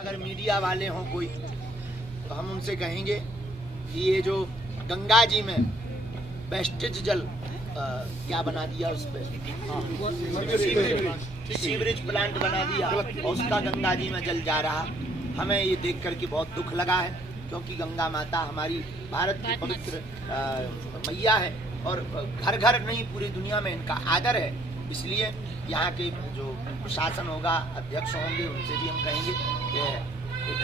अगर मीडिया वाले हों कोई तो हम उनसे कहेंगे कि ये जो गंगा जी में वेस्टेज जल क्या बना दिया, उस पर सीवरेज प्लांट बना दिया और उसका गंगा जी में जल जा रहा। हमें ये देख करके बहुत दुख लगा है, क्योंकि गंगा माता हमारी भारत की पवित्र मैया है और घर घर नहीं पूरी दुनिया में इनका आदर है। इसलिए यहाँ के जो प्रशासन होगा, अध्यक्ष होंगे, उनसे भी हम कहेंगे कि एक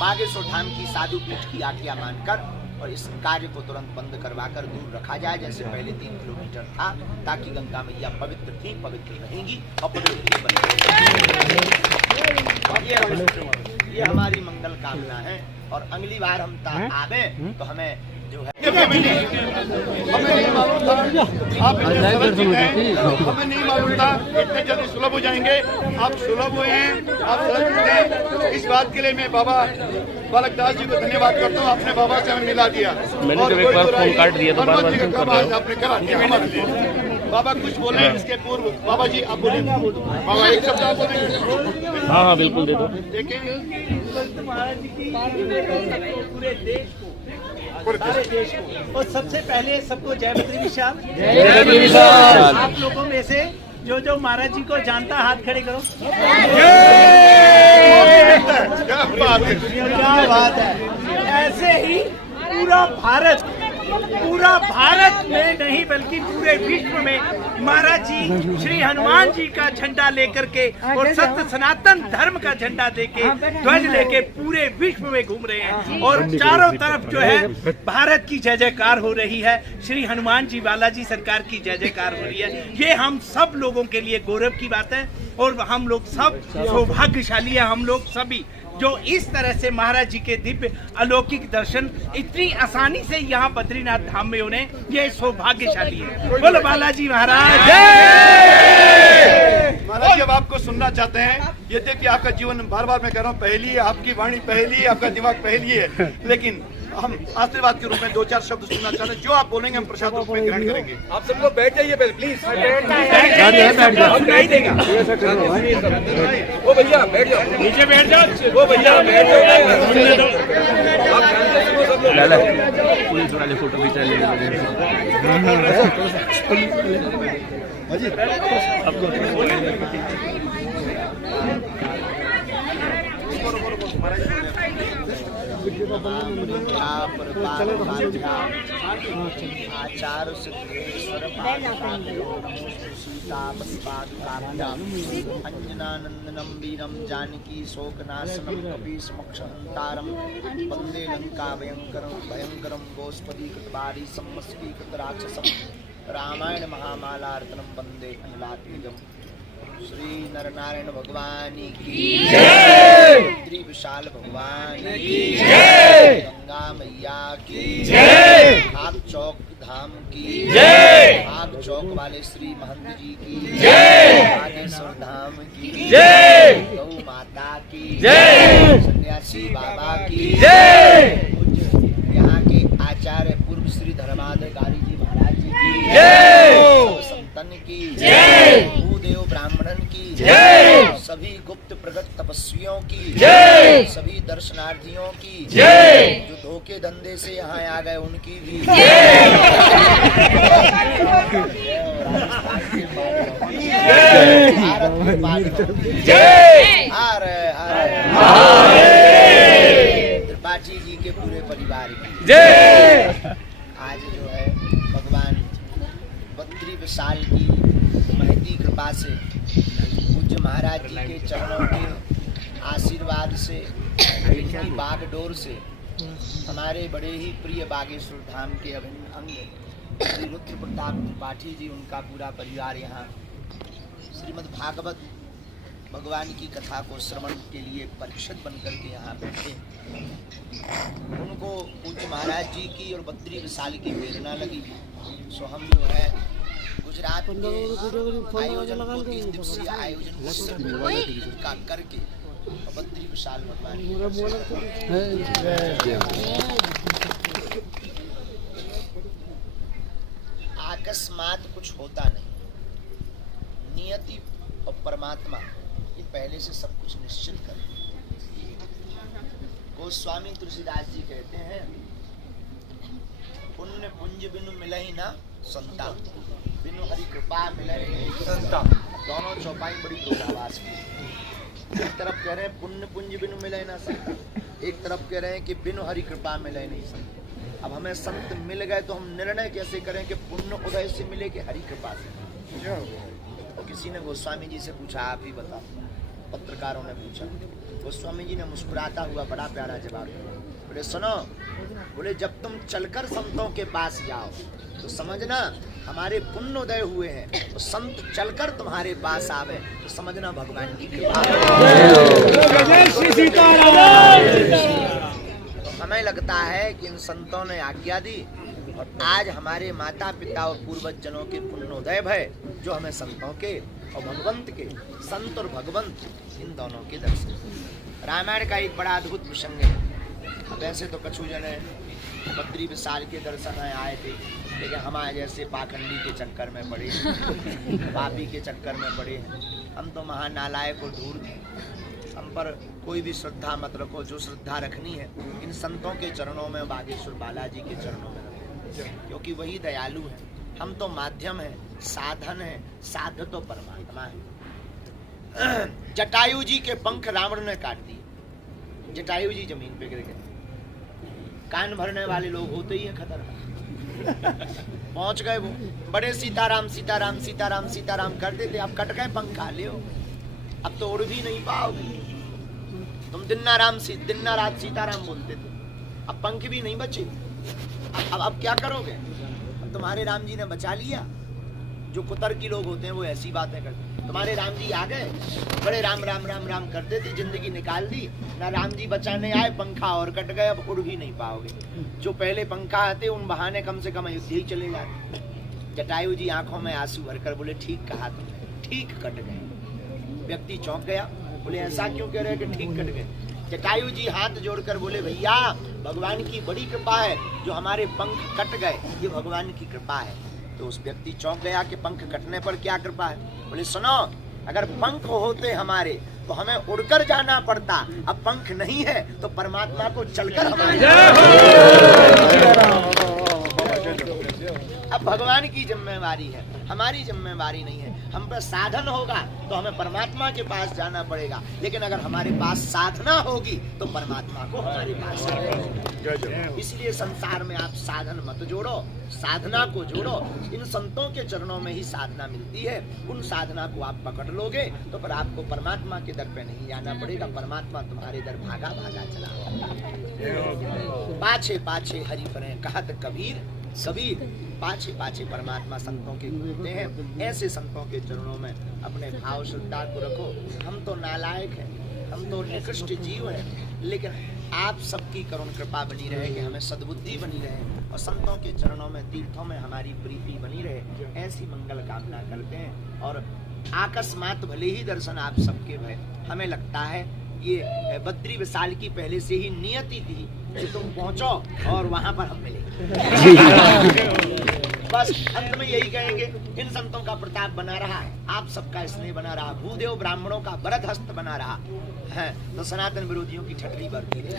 बागेश्वर धाम की साधु पीठ की आज्ञा मानकर और इस कार्य को तुरंत बंद करवाकर दूर रखा जाए, जैसे पहले 3 किलोमीटर था, ताकि गंगा मैया पवित्र थी, पवित्र रहेंगी और पवित्र बनेगी। ये हमारी मंगल कामना है और अगली बार हम आवे तो हमें जो है हमें नहीं मालूम था इतने जल्दी सुलभ हो जाएंगे। आप सुलभ हुए हैं, आप सुलभ। इस बात के लिए मैं बाबा बालक दास जी को धन्यवाद करता हूँ। आपने बाबा से हमें मिला दिया। मैंने जब एक बार फोन काट दिया तो बार-बार फोन कर रहे हो। आपने करा दिया हमारे लिए। बाबा कुछ बोले इसके पूर्व। बाबा जी आप बोले। बाबा एक शब्द आप बोलेंगे? हाँ बिल्कुल दे दो। पूरे देश को, सारे देश को, और सबसे पहले सबको जय बद्री विशाल। जय बद्री विशाल। आप लोगों में से जो महाराज जी को जानता, हाथ खड़े करो। क्या बात है। ऐसे ही पूरा भारत में नहीं बल्कि पूरे विश्व में महाराज जी श्री हनुमान जी का झंडा लेकर के और सत्य सनातन धर्म का झंडा लेके, ध्वज लेके पूरे विश्व में घूम रहे हैं और चारों तरफ जो है भारत की जय जयकार हो रही है। श्री हनुमान जी बालाजी सरकार की जय जयकार हो रही है। ये हम सब लोगों के लिए गौरव की बात है और हम लोग सब सौभाग्यशाली है। हम लोग सभी जो इस तरह से महाराज जी के दिव्य अलौकिक दर्शन इतनी आसानी से यहाँ बद्रीनाथ धाम में होने, ये सौभाग्यशाली है। बोलो बालाजी महाराज। महाराज जब आपको सुनना चाहते हैं, यद्यपि आपका जीवन बार बार मैं कह रहा हूँ पहली है, आपकी वाणी पहली है, आपका दिमाग पहली है, लेकिन हम आशीर्वाद के रूप में 2-4 शब्द सुनना चाहते हैं। जो आप बोलेंगे हम प्रसाद रूप में ग्रहण करेंगे। आप सब लोग बैठ जाइए पहले प्लीज। वो भैया बैठ जाओ, नीचे बैठ जाओ। वो भैया बैठ जाओ। पुलिस वाले फोटो खींचा ले। आचार्य सिद्धेश्वर अंजनानंदनम वीरम जानकी शोकनाशनम कपीशमक्षहंतारम वंदे लंका भयंकरम गोस्पदीकृतवारी सम्मस्तीकृत राक्षसम रामायण महामालार्तनम वंदे अनिलात्मिकम। श्री नरनारायण भगवान की जय, बद्री विशाल भगवान की जय, गंगा मैया की जय, भाग चौक धाम की जय, भाग चौक वाले श्री महंत जी की जय, बागेश्वर धाम की जय, गौ माता की जय, सन्यासी बाबा की जय, यहाँ के आचार्य पूर्व श्री धर्माधिकारी जी महाराज जी की जय, संतन की जय, भूदेव ब्राह्मणन की जय, सभी गुप्त प्रगट तपस्वियों की जय, सभी दर्शनार्थियों की जय, जो धोखे धंधे से यहाँ आ गए उनकी भी जय, जय, त्रिपाठी जी के पूरे परिवार की जय। आज जो है भगवान बद्री विशाल की महती कृपा से, पूज्य महाराज जी के चरणों के आशीर्वाद से, इनकी बागडोर से हमारे बड़े ही प्रिय बागेश्वर धाम के अभिन्न अंग श्री रुद्र प्रताप त्रिपाठी जी, उनका पूरा परिवार यहाँ श्रीमद् भागवत भगवान की कथा को श्रवण के लिए परिषद बनकर के यहाँ बैठे। उनको पूज्य महाराज जी की और बद्री विशाल की प्रेरणा लगी, सो हम जो है गुजरात के आयोजन को 3 दिवसीय आयोजन का करके बद्री विशाल भगवान अकस्मात कुछ होता नहीं। नियति और परमात्मा ये पहले से सब कुछ निश्चित कर गोस्वामी तुलसीदास जी कहते हैं, पुण्य पुंज बिनु मिलहि ना संता, बिनु हरि कृपा मिलहि नहीं संता। दोनों चौपाई बड़ी विरोधाभास की। एक तरफ कह रहे हैं पुण्य पुंज बिनु मिलहि ना संता, एक तरफ कह रहे हैं कि बिनु हरि कृपा मिलहि नहीं संता। अब हमें संत मिल गए तो हम निर्णय कैसे करें कि पुण्य उदय से मिले कि हरि कृपा से? तो किसी ने गोस्वामी जी से पूछा, आप ही बताओ। पत्रकारों ने पूछा, गोस्वामी जी ने मुस्कुराता हुआ बड़ा प्यारा जवाब दिया। बोले सुनो, बोले जब तुम चलकर संतों के पास जाओ तो समझना हमारे पुण्य उदय हुए हैं, तो संत चलकर तुम्हारे पास आवे तो समझना भगवान की कृपा। तो हमें लगता है कि इन संतों ने आज्ञा दी और आज हमारे माता पिता और पूर्वज जनों के पुण्योदय भय, जो हमें संतों के और भगवंत के, संत और भगवंत इन दोनों के दर्शन। रामायण का एक बड़ा अद्भुत प्रसंग है। वैसे तो कछु जने बद्री विशाल के दर्शन आए थे, लेकिन हमारे जैसे पाखंडी के चक्कर में पड़े, पापी के चक्कर में पड़े। हम तो महानालायक और धूर्त हैं, हम पर कोई भी श्रद्धा मत रखो। जो श्रद्धा रखनी है इन संतों के चरणों में, बागेश्वर बालाजी के चरणों में रखो, क्योंकि वही दयालु है। हम तो माध्यम है, साधन है, साध तो परमात्मा है। जटायु जी के पंख रावण ने काट दिए, जटायु जी जमीन पे गिर गए। कान भरने वाले लोग होते ही है खतरनाक। पहुंच गए वो, बड़े सीताराम सीताराम सीताराम सीताराम करते थे, अब कट गए पंख खा लियो, अब तो उड़ भी नहीं पाओगे। तुम दिन्ना रात सीताराम बोलते थे, अब पंख भी नहीं बचे। अब क्या करोगे? अब तुम्हारे राम जी ने बचा लिया। जो कुतर्की लोग होते हैं वो ऐसी बातें करते। तुम्हारे राम जी आ गए, बड़े राम राम राम राम करते थे, जिंदगी निकाल दी ना। राम जी बचाने आए, पंखा और कट गए, अब उड़ भी नहीं पाओगे। जो पहले पंखा आते उन बहाने कम से कम अयोध्या ही चले जाते। जटायु जी आंखों में आंसू भरकर बोले, ठीक कहा तुमने, ठीक कट गए। व्यक्ति चौंक गया, बोले ऐसा क्यों कह रहे कि ठीक कट गए? जटायु जी हाथ जोड़कर बोले, भैया भगवान की बड़ी कृपा है, जो हमारे पंख कट गए ये भगवान की कृपा है। तो उस व्यक्ति चौंक गया कि पंख कटने पर क्या कृपा है? बोले सुनो, अगर पंख होते हमारे तो हमें उड़कर जाना पड़ता, अब पंख नहीं है तो परमात्मा को चलकर अब भगवान की जिम्मेवारी है, हमारी जिम्मेवारी नहीं है। हम पर साधन होगा तो हमें परमात्मा के पास जाना पड़ेगा, लेकिन अगर हमारे पास साधना होगी तो परमात्मा को हमारे पास जाना। इसलिए संसार में आप साधन मत जोड़ो, साधना को जोड़ो। इन संतों के चरणों में ही साधना मिलती है। उन साधना को आप पकड़ लोगे तो फिर आपको परमात्मा के दर पे नहीं जाना पड़ेगा, परमात्मा तुम्हारे दर भागा भागा चला। पाछे पाछे हरि परे कहत कबीर, कबीर पाछे पाछे परमात्मा संतों के घूमते हैं। ऐसे संतों के चरणों में अपने भाव श्रद्धा को रखो। हम तो नालायक हैं, हम तो निकृष्ट जीव हैं, लेकिन आप सबकी करुण कृपा बनी रहे कि हमें सद्बुद्धि बनी रहे और संतों के चरणों में, तीर्थों में हमारी प्रीति बनी रहे, ऐसी मंगल कामना करते हैं। और अकस्मात भले ही दर्शन आप सबके भय, हमें लगता है ये बद्री विशाल की पहले से ही नियति थी कि तुम पहुंचो और वहां पर हम मिले। बस अंत में यही कहेंगे, इन संतों का प्रताप बना रहा, आप सबका स्नेह बना रहा, भूदेव ब्राह्मणों का वरद हस्त बना रहा है, तो सनातन विरोधियों की ठटली बढ़ती है।